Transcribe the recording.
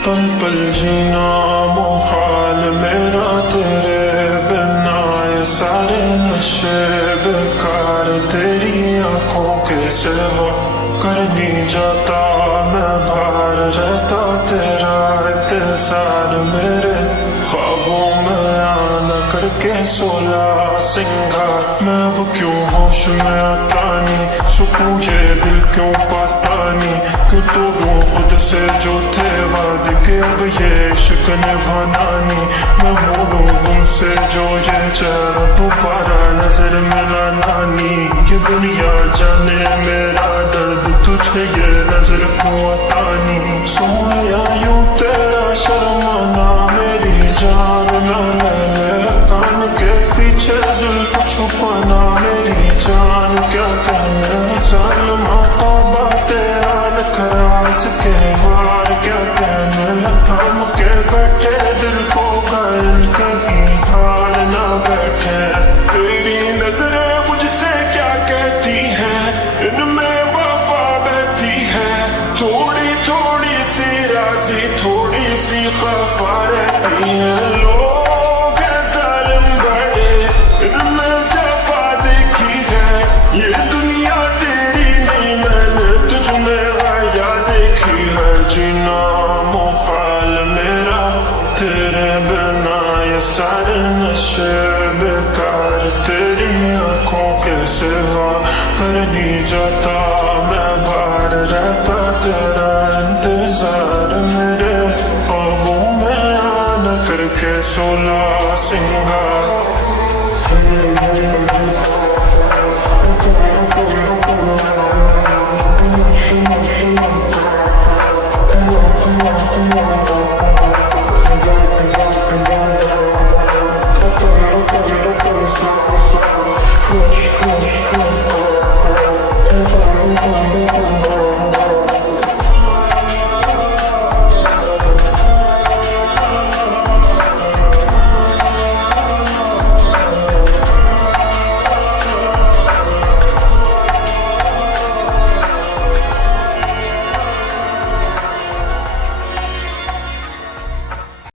पल पल जीना मुहाल मेरा तेरे बिना, ये सारे नशे बेकार तेरी आंखों के सिवा। कर नहीं जाता मैं बाहर रहता तेरा इंतजार, मेरे ख्वाबों में आना करके 16 सिंगार। मैं अब क्यों होश में आता नहीं, सुकून ये दिल क्यों पाता नहीं, क्यों तोड़ूं खुद से जो थे वादे के अब ये इश्क निभाना नहीं। मैं मोड़ूं तुमसे जो ये चेहरा दोबारा नजर मिलाना नहीं। ये दुनिया जाने मेरा दर्द तुझे ये नजर क्यों आता नहीं। सोया यूं तेरा शर्माना मेरी जान ना ले, कान के पीछे जुल्फ छुपाना मेरी जान क्या कहना। जालिमा तौबा तेरा नखरास के वार क्या कहना। थाम के बैठे दिल को घायल कहीं हार ना बैठे। तेरी नजरें मुझसे क्या कहती हैं, इनमें वफा बहती है। थोड़ी थोड़ी सी राज़ी थोड़ी सी खफा रहती है। लोग हैं जालिम बड़े, इनमें जफा देखी है। ये दुनिया तेरी नहीं मैंने तुझ में आया देखी है। जीना मुहाल मेरा तेरे बिना, ये सारे नशे बेकार तेरी आंखों के सिवा। कर नहीं जाता मैं बाहर रहता तेरा इंतजार, मेरे ख्वाबों में आना करके 16 सिंगार।